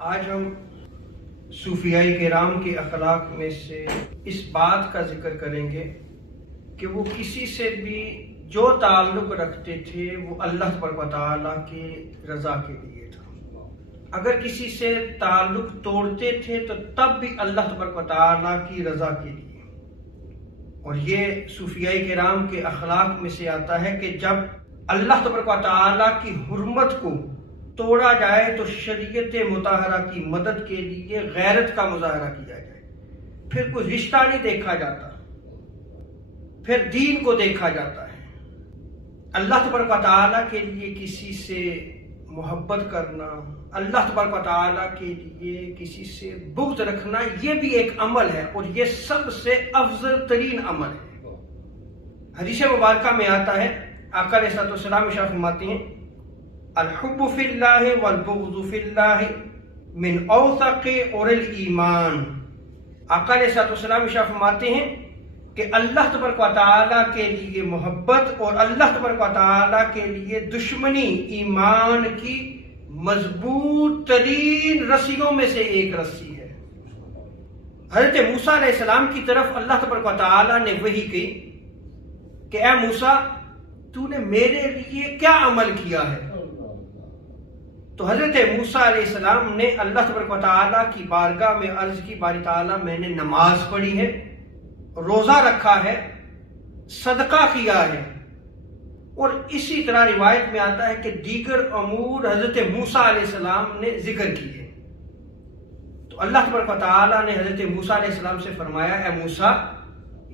آج ہم صوفیاء کرام کے اخلاق میں سے اس بات کا ذکر کریں گے کہ وہ کسی سے بھی جو تعلق رکھتے تھے وہ اللہ تبارک و تعالیٰ کی رضا کے لیے تھا۔ اگر کسی سے تعلق توڑتے تھے تو تب بھی اللہ تبارک و تعالیٰ کی رضا کے لیے۔ اور یہ صوفیاء کرام کے اخلاق میں سے آتا ہے کہ جب اللہ تبارک و تعالیٰ کی حرمت کو توڑا جائے تو شریعت مطہرہ کی مدد کے لیے غیرت کا مظاہرہ کیا جائے، پھر کوئی رشتہ نہیں دیکھا جاتا، پھر دین کو دیکھا جاتا ہے۔ اللہ تبارک و تعالیٰ کے لیے کسی سے محبت کرنا، اللہ تبارک و تعالیٰ کے لیے کسی سے بغض رکھنا، یہ بھی ایک عمل ہے اور یہ سب سے افضل ترین عمل ہے۔ حدیث مبارکہ میں آتا ہے، آقا علیہ الصلوۃ والسلام ارشاد فرماتے ہیں، الحب فی اللہ والبغض فی اللہ من اوثق اور الایمان۔ آقا علیہ الصلوۃ والسلام ارشاد فرماتے ہیں کہ اللہ تبارک و تعالیٰ کے لیے محبت اور اللہ تبارک و تعالیٰ کے لیے دشمنی ایمان کی مضبوط ترین رسیوں میں سے ایک رسی ہے۔ حضرت موسیٰ علیہ السلام کی طرف اللہ تبارک و تعالیٰ نے وحی کی کہ اے موسیٰ تو نے میرے لیے کیا عمل کیا ہے؟ تو حضرت موسیٰ علیہ السلام نے اللہ تبارک و تعالیٰ کی بارگاہ میں عرض کی، باری تعالیٰ میں نے نماز پڑھی ہے، روزہ رکھا ہے، صدقہ کیا ہے۔ اور اسی طرح روایت میں آتا ہے کہ دیگر امور حضرت موسیٰ علیہ السلام نے ذکر کیے۔ تو اللہ تبارک و تعالیٰ نے حضرت موسیٰ علیہ السلام سے فرمایا، اے موسیٰ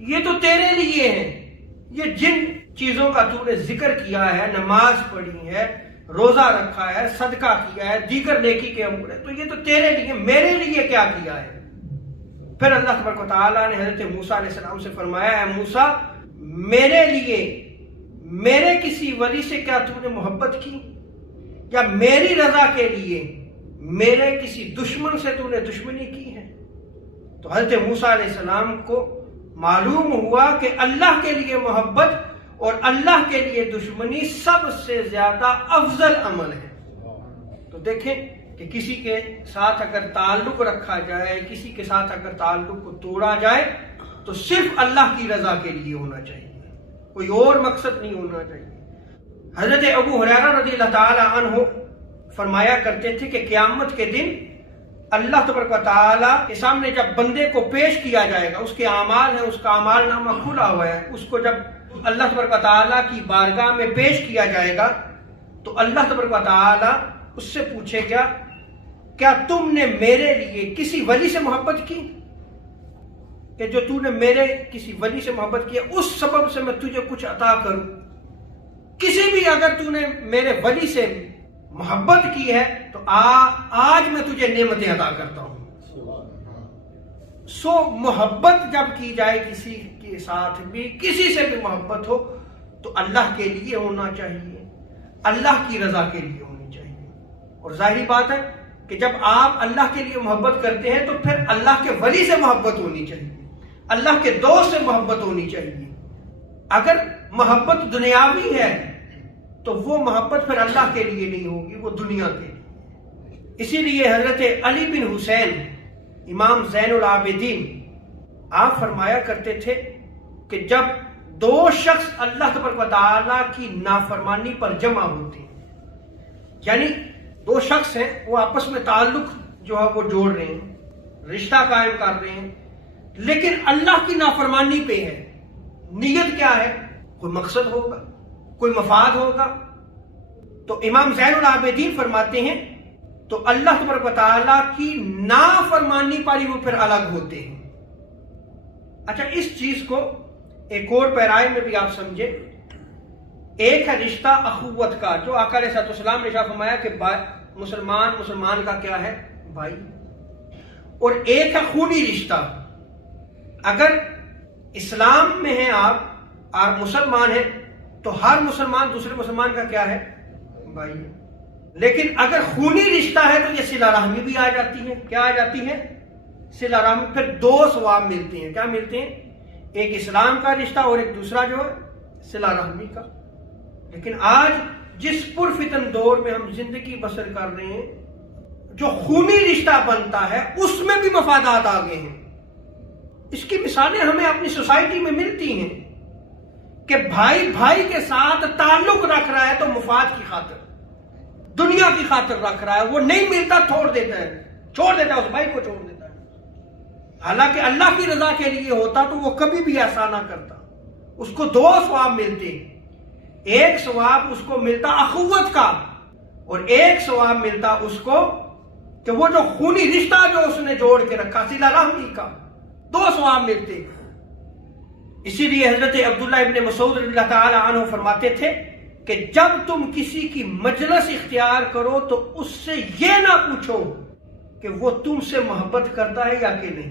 یہ تو تیرے لیے ہیں، یہ جن چیزوں کا تو نے ذکر کیا ہے، نماز پڑھی ہے، روزہ رکھا ہے، صدقہ کیا ہے، دیگر نیکی کے امور ہے، تو یہ تو تیرے لیے، میرے لیے کیا کیا ہے؟ پھر اللہ تبارک و تعالیٰ نے حضرت موسیٰ علیہ السلام سے فرمایا، اے موسیٰ میرے لیے میرے کسی ولی سے کیا تو نے محبت کی، یا میری رضا کے لیے میرے کسی دشمن سے تو نے دشمنی کی ہے؟ تو حضرت موسیٰ علیہ السلام کو معلوم ہوا کہ اللہ کے لیے محبت اور اللہ کے لیے دشمنی سب سے زیادہ افضل عمل ہے۔ تو دیکھیں کہ کسی کے ساتھ اگر تعلق رکھا جائے، کسی کے ساتھ اگر تعلق کو توڑا جائے تو صرف اللہ کی رضا کے لیے ہونا چاہیے، کوئی اور مقصد نہیں ہونا چاہیے۔ حضرت ابو ہریرہ رضی اللہ تعالی عنہ فرمایا کرتے تھے کہ قیامت کے دن اللہ تبارک و تعالیٰ کے سامنے جب بندے کو پیش کیا جائے گا، اس کے اعمال ہیں، اس کا اعمال نامہ کھلا ہوا ہے، اس کو جب اللہ تبارک و تعالیٰ کی بارگاہ میں پیش کیا جائے گا تو اللہ تبارک و تعالیٰ اس سے پوچھے گا، کیا تم نے میرے لیے کسی ولی سے محبت کی؟ کہ جو تو نے میرے کسی ولی سے محبت کیا اس سبب سے میں تجھے کچھ عطا کروں۔ کسی بھی اگر تو نے میرے ولی سے محبت کی ہے تو آج میں تجھے نعمتیں عطا کرتا ہوں۔ سو محبت جب کی جائے کسی کے ساتھ بھی، کسی سے بھی محبت ہو تو اللہ کے لیے ہونا چاہیے، اللہ کی رضا کے لیے ہونی چاہیے۔ اور ظاہری بات ہے کہ جب آپ اللہ کے لیے محبت کرتے ہیں تو پھر اللہ کے ولی سے محبت ہونی چاہیے، اللہ کے دوست سے محبت ہونی چاہیے۔ اگر محبت دنیاوی ہے تو وہ محبت پھر اللہ کے لیے نہیں ہوگی، وہ دنیا کے لیے۔ اسی لیے حضرت علی بن حسین امام زین العابدین آپ فرمایا کرتے تھے کہ جب دو شخص اللہ تبارک و تعالیٰ کی نافرمانی پر جمع ہوتے ہیں، یعنی دو شخص ہیں، وہ آپس میں تعلق جو ہے وہ جوڑ رہے ہیں، رشتہ قائم کر رہے ہیں، لیکن اللہ کی نافرمانی پہ ہے، نیت کیا ہے؟ کوئی مقصد ہوگا، کوئی مفاد ہوگا۔ تو امام زین العابدین فرماتے ہیں تو اللہ تبارک و تعالیٰ کی نافرمانی پر ہی وہ پھر الگ ہوتے ہیں۔ اچھا، اس چیز کو ایک اور پیرائے میں بھی آپ سمجھے۔ ایک ہے رشتہ اخوت کا، جو آقا علیہ الصلوۃ والسلام نے فرمایا کہ مسلمان کا کیا ہے؟ بھائی۔ اور ایک ہے خونی رشتہ، اگر اسلام میں ہیں آپ اور مسلمان ہیں تو ہر مسلمان دوسرے مسلمان کا کیا ہے؟ بھائی۔ لیکن اگر خونی رشتہ ہے تو یہ صلہ رحمی بھی آ جاتی ہے۔ کیا آ جاتی ہے؟ صلہ رحمی۔ پھر دو ثواب ملتے ہیں۔ کیا ملتے ہیں؟ ایک اسلام کا رشتہ اور ایک دوسرا جو ہے صلہ رحمی کا۔ لیکن آج جس پرفتن دور میں ہم زندگی بسر کر رہے ہیں، جو خونی رشتہ بنتا ہے اس میں بھی مفادات آ گئے ہیں۔ اس کی مثالیں ہمیں اپنی سوسائٹی میں ملتی ہیں کہ بھائی بھائی کے ساتھ تعلق رکھ رہا ہے تو مفاد کی خاطر، دنیا کی خاطر رکھ رہا ہے، وہ نہیں ملتا چھوڑ دیتا ہے اس بھائی کو چھوڑ دیتا ہے۔ حالانکہ اللہ کی رضا کے لیے ہوتا تو وہ کبھی بھی ایسا نہ کرتا۔ اس کو دو ثواب ملتے، ایک ثواب اس کو ملتا اخوت کا، اور ایک ثواب ملتا اس کو کہ وہ جو خونی رشتہ جو اس نے جوڑ کے رکھا صلہ رحمی کا، دو ثواب ملتے۔ اسی لیے حضرت عبداللہ ابن مسعود رضی اللہ تعالی عنہ فرماتے تھے کہ جب تم کسی کی مجلس اختیار کرو تو اس سے یہ نہ پوچھو کہ وہ تم سے محبت کرتا ہے یا کہ نہیں،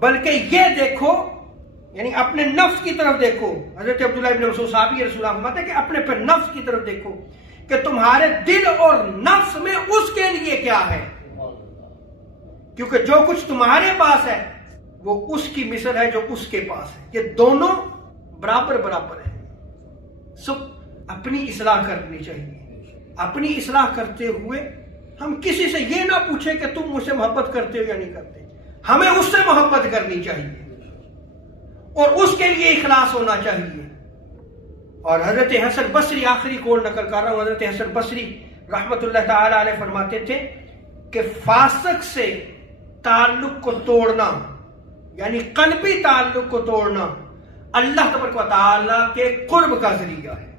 بلکہ یہ دیکھو، یعنی اپنے نفس کی طرف دیکھو۔ حضرت عبداللہ ابن مسعود صحابی رسول اللہ فرماتے ہیں کہ اپنے پر نفس کی طرف دیکھو کہ تمہارے دل اور نفس میں اس کے لیے کیا ہے، کیونکہ جو کچھ تمہارے پاس ہے وہ اس کی مثل ہے جو اس کے پاس ہے، یہ دونوں برابر برابر ہیں۔ سب اپنی اصلاح کرنی چاہیے۔ اپنی اصلاح کرتے ہوئے ہم کسی سے یہ نہ پوچھیں کہ تم مجھ سے محبت کرتے ہو یا نہیں کرتے، ہمیں اس سے محبت کرنی چاہیے اور اس کے لیے اخلاص ہونا چاہیے۔ اور حضرت حسن بصری، آخری قول نقل کر رہا ہوں، حضرت حسن بصری رحمت اللہ تعالی علیہ فرماتے تھے کہ فاسق سے تعلق کو توڑنا، یعنی قلبی تعلق کو توڑنا، اللہ تبارک و تعالیٰ کے قرب کا ذریعہ ہے۔